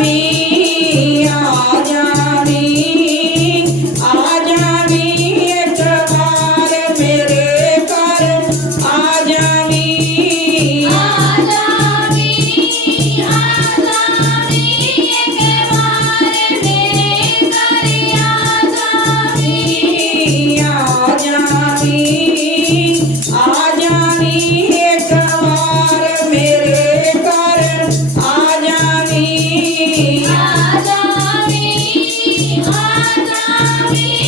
मी आ जावे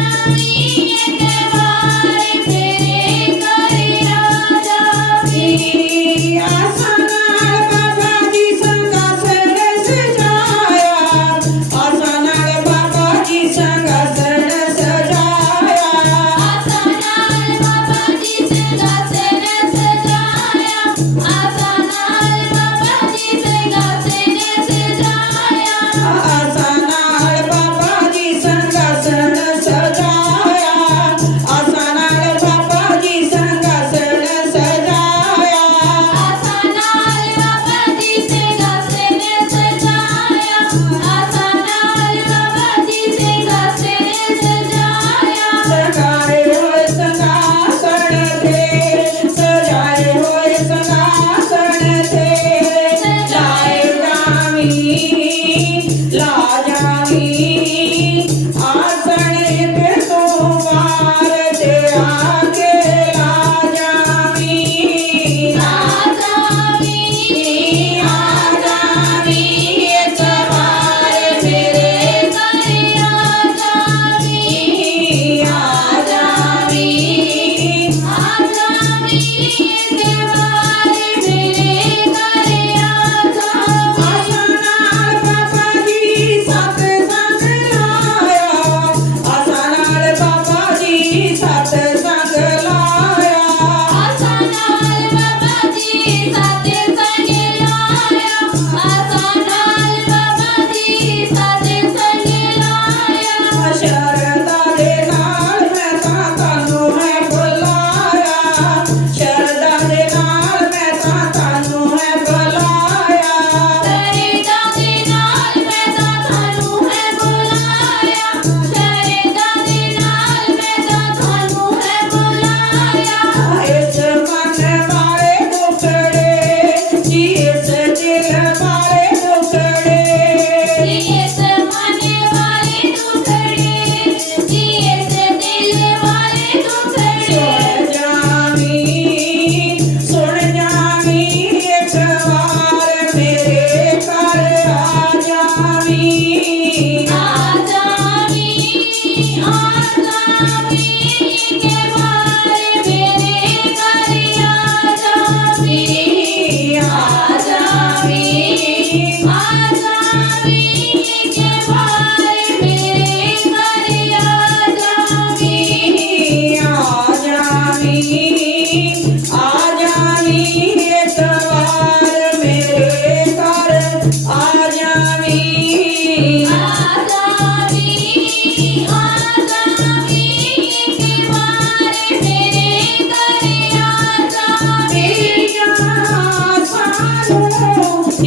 Thank you.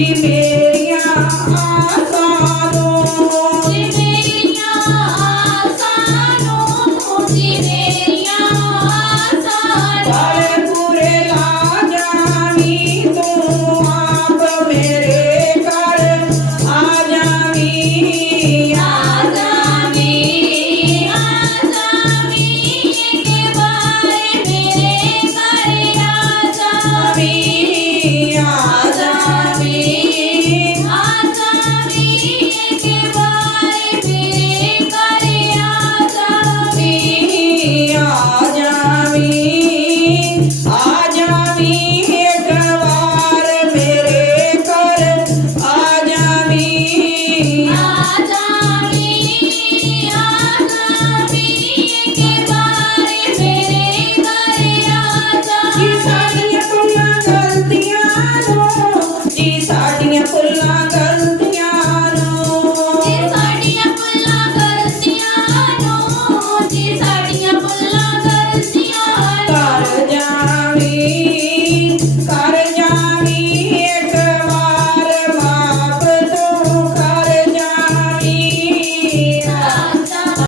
Give me